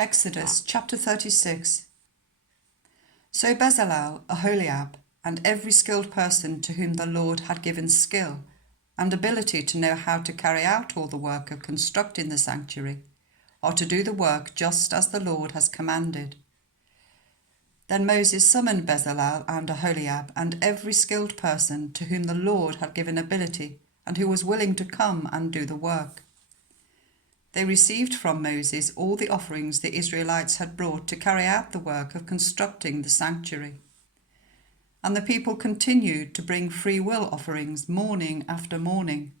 Exodus chapter 36. So Bezalel, Aholiab, and every skilled person to whom the Lord had given skill and ability to know how to carry out all the work of constructing the sanctuary, are to do the work just as the Lord has commanded. Then Moses summoned Bezalel and Aholiab and every skilled person to whom the Lord had given ability and who was willing to come and do the work. They received from Moses all the offerings the Israelites had brought to carry out the work of constructing the sanctuary. And the people continued to bring freewill offerings morning after morning.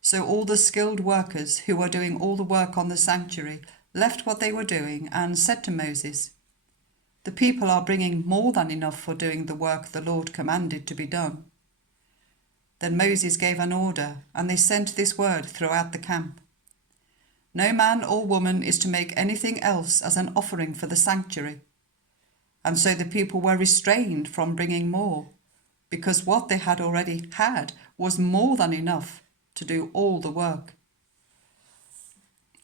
So all the skilled workers who were doing all the work on the sanctuary left what they were doing and said to Moses, "The people are bringing more than enough for doing the work the Lord commanded to be done." Then Moses gave an order, and they sent this word throughout the camp: "No man or woman is to make anything else as an offering for the sanctuary." And so the people were restrained from bringing more, because what they had already had was more than enough to do all the work.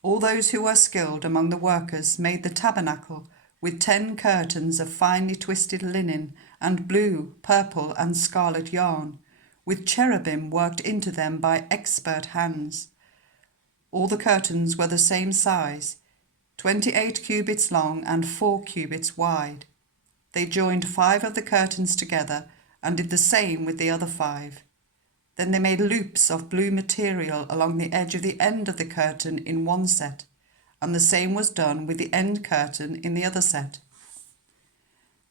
All those who were skilled among the workers made the tabernacle with 10 curtains of finely twisted linen and blue, purple, and scarlet yarn, with cherubim worked into them by expert hands. All the curtains were the same size, 28 cubits long and 4 cubits wide. They joined 5 of the curtains together and did the same with the other 5. Then they made loops of blue material along the edge of the end of the curtain in one set, and the same was done with the end curtain in the other set.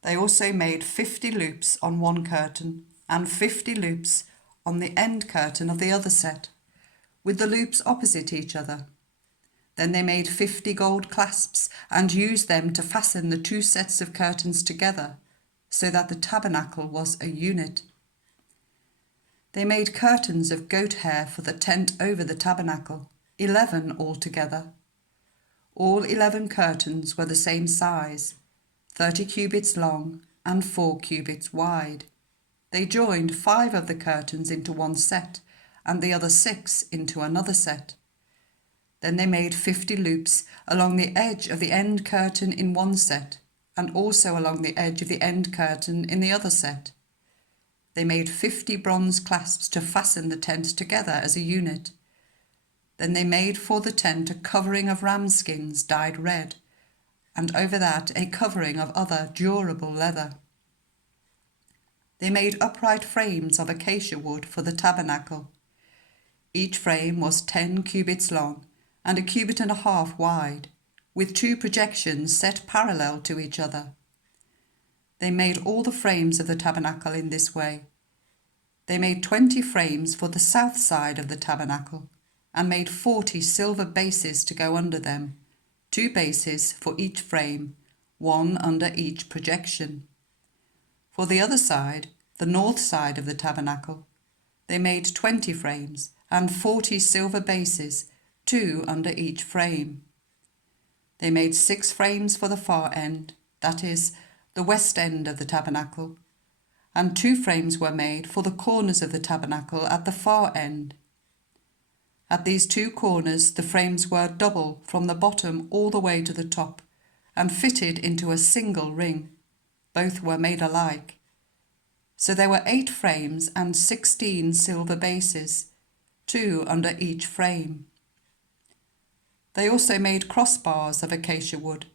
They also made 50 loops on one curtain and 50 loops on the end curtain of the other set, with the loops opposite each other. Then they made 50 gold clasps and used them to fasten the 2 sets of curtains together, so that the tabernacle was a unit. They made curtains of goat hair for the tent over the tabernacle, 11 altogether. All 11 curtains were the same size, 30 cubits long and 4 cubits wide. They joined 5 of the curtains into one set, and the other 6 into another set. Then they made 50 loops along the edge of the end curtain in one set, and also along the edge of the end curtain in the other set. They made 50 bronze clasps to fasten the tent together as a unit. Then they made for the tent a covering of ram skins dyed red, and over that a covering of other durable leather. They made upright frames of acacia wood for the tabernacle. Each frame was 10 cubits long and 1.5 cubits wide, with 2 projections set parallel to each other. They made all the frames of the tabernacle in this way. They made 20 frames for the south side of the tabernacle, and made 40 silver bases to go under them, 2 bases for each frame, 1 under each projection. For the other side, the north side of the tabernacle, they made 20 frames and 40 silver bases, 2 under each frame. They made 6 frames for the far end, that is, the west end of the tabernacle, and 2 frames were made for the corners of the tabernacle at the far end. At these 2 corners the frames were double from the bottom all the way to the top, and fitted into a single ring. Both were made alike. So there were 8 frames and 16 silver bases, 2 under each frame. They also made crossbars of acacia wood,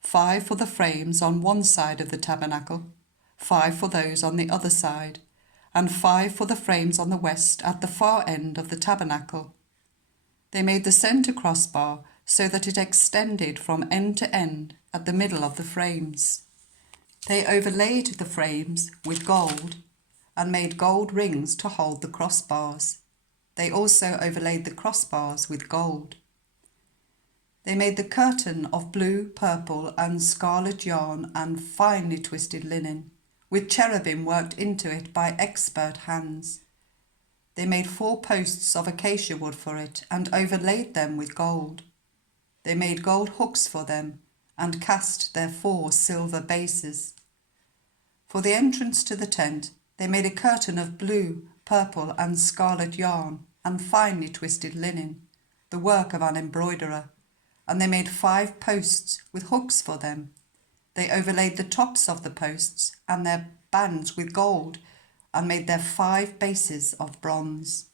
5 for the frames on one side of the tabernacle, 5 for those on the other side, and 5 for the frames on the west at the far end of the tabernacle. They made the centre crossbar so that it extended from end to end at the middle of the frames. They overlaid the frames with gold and made gold rings to hold the crossbars. They also overlaid the crossbars with gold. They made the curtain of blue, purple, and scarlet yarn and finely twisted linen, with cherubim worked into it by expert hands. They made 4 posts of acacia wood for it and overlaid them with gold. They made gold hooks for them and cast their 4 silver bases. For the entrance to the tent, they made a curtain of blue, purple, and scarlet yarn and finely twisted linen, the work of an embroiderer, and they made 5 posts with hooks for them. They overlaid the tops of the posts and their bands with gold, and made their 5 bases of bronze.